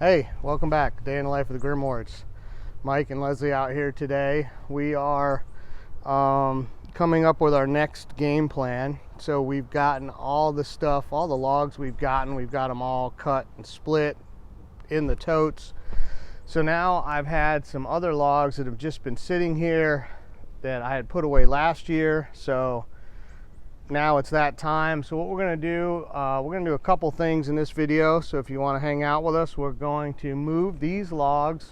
Hey, welcome back. Day in the life of the Grimoires. Mike and Leslie out here today. We are coming up with our next game plan. So we've gotten all the stuff, all the logs we've got them all cut and split in the totes. So now I've had some other logs that have just been sitting here that I had put away last year. So now it's that time. So what we're going to do a couple things in this video. So if you want to hang out with us, we're going to move these logs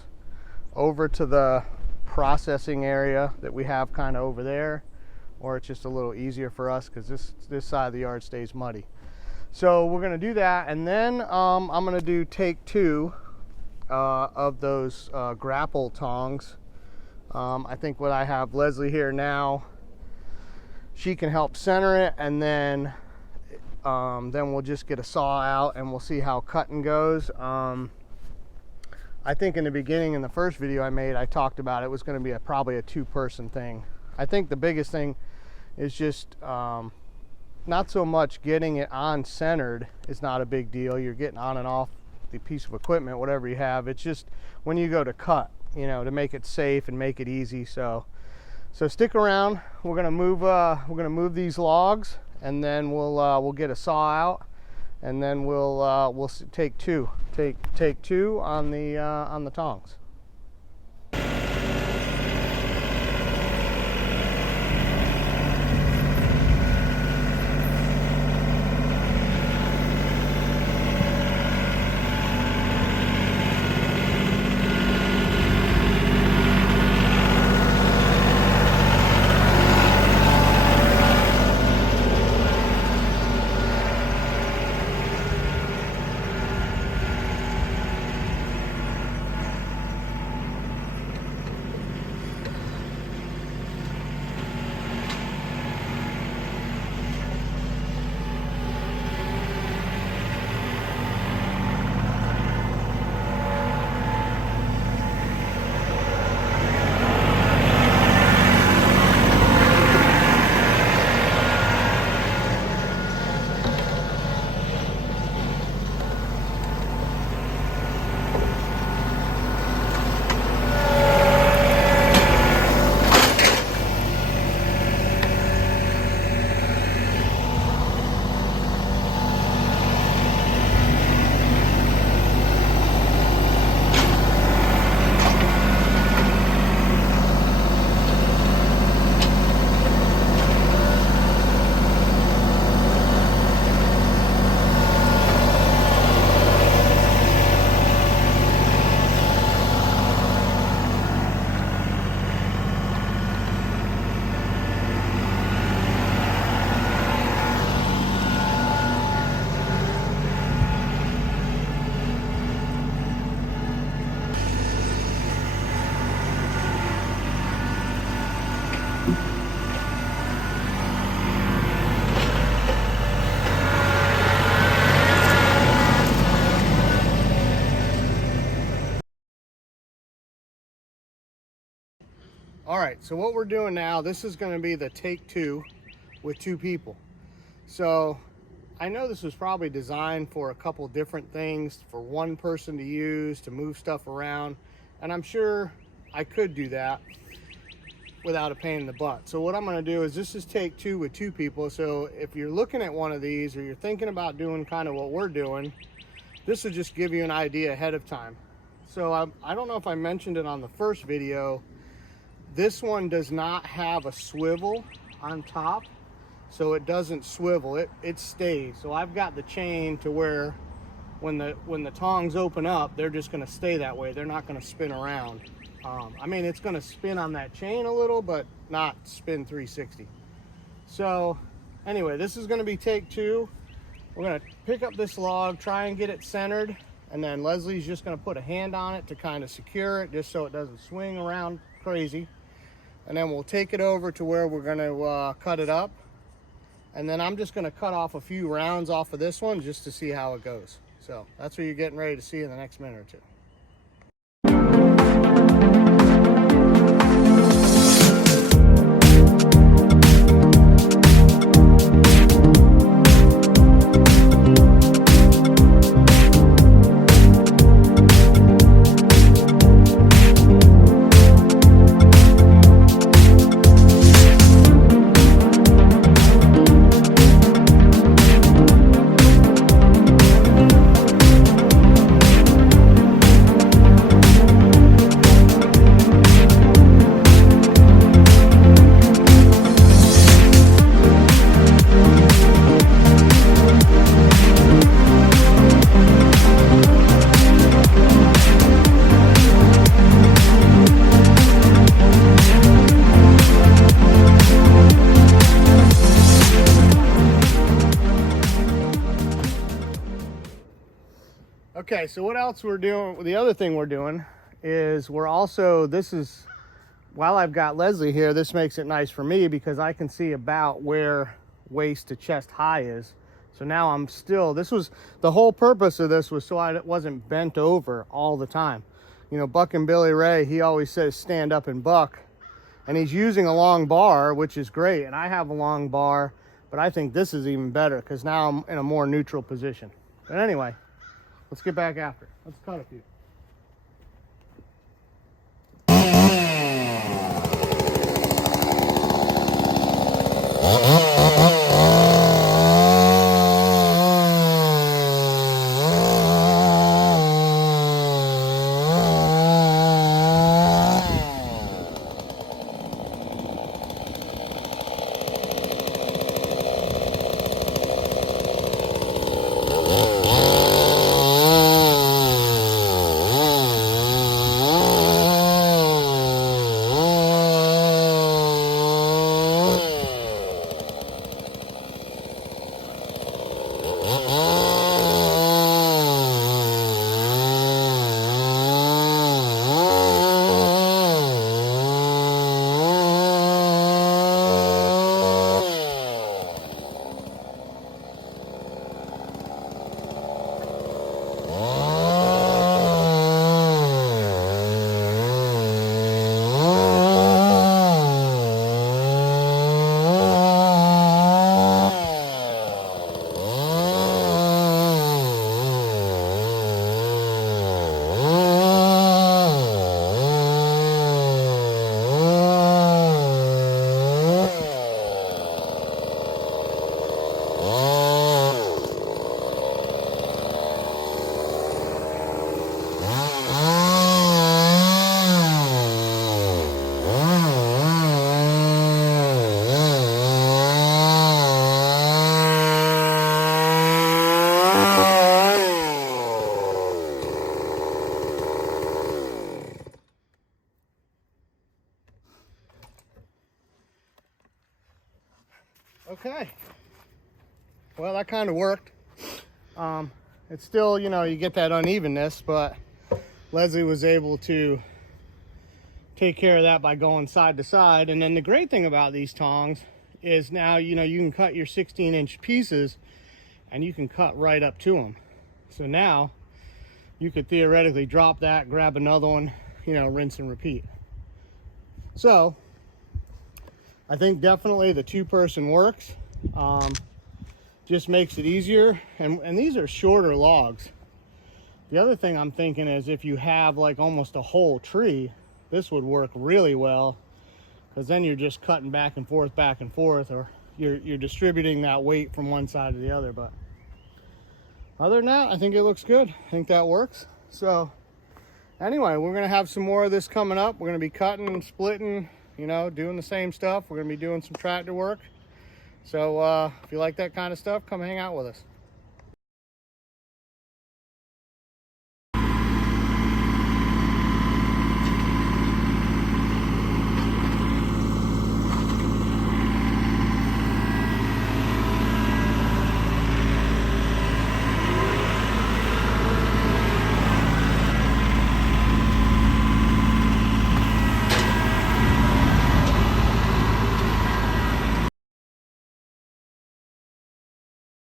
over to the processing area that we have kind of over there, or it's just a little easier for us because this side of the yard stays muddy. So we're going to do that, and then I'm going to do take two of those grapple tongs. I think what I have Leslie here now, she can help center it, and then we'll just get a saw out and we'll see how cutting goes. I think in the beginning, in the first video I made, I talked about it was going to be probably a two-person thing. I think the biggest thing is just not so much getting it on centered is not a big deal. You're getting on and off the piece of equipment, whatever you have. It's just when you go to cut, you know, to make it safe and make it easy. So stick around. We're gonna move these logs, and then we'll get a saw out, and then we'll take two on the tongs. All right, so what we're doing now, this is going to be the take two with two people. So I know this was probably designed for a couple different things, for one person to use, to move stuff around, and I'm sure I could do that without a pain in the butt. So what I'm going to do is this is take two with two people. So if you're looking at one of these, or you're thinking about doing kind of what we're doing, this will just give you an idea ahead of time. So I don't know if I mentioned it on the first video. This one does not have a swivel on top, so it doesn't swivel, it stays. So I've got the chain to where when the tongs open up, they're just going to stay that way. They're not going to spin around. I mean, it's going to spin on that chain a little, but not spin 360. So anyway, this is going to be take two. We're going to pick up this log, try and get it centered, and then Leslie's just going to put a hand on it to kind of secure it, just so it doesn't swing around crazy. And then we'll take it over to where we're going to cut it up. And then I'm just going to cut off a few rounds off of this one just to see how it goes. So that's what you're getting ready to see in the next minute or two. Okay, so what else we're doing? The other thing we're doing is we're also, while I've got Leslie here, this makes it nice for me because I can see about where waist to chest high is. So now the whole purpose of this was so I wasn't bent over all the time. You know, Buck and Billy Ray, he always says stand up and buck. And he's using a long bar, which is great. And I have a long bar, but I think this is even better because now I'm in a more neutral position. But anyway, let's get back after it. Let's cut a few. Okay, well, that kind of worked. It's still, you know, you get that unevenness, but Leslie was able to take care of that by going side to side. And then the great thing about these tongs is now, you know, you can cut your 16-inch pieces and you can cut right up to them. So now you could theoretically drop that, grab another one, you know, rinse and repeat. So I think definitely the two-person works. Just makes it easier. And these are shorter logs. The other thing I'm thinking is if you have like almost a whole tree, this would work really well, because then you're just cutting back and forth, or you're distributing that weight from one side to the other. But other than that, I think it looks good. I think that works. So anyway, we're gonna have some more of this coming up. We're gonna be cutting and splitting, you know, doing the same stuff. We're gonna be doing some tractor work. So if you like that kind of stuff, come hang out with us.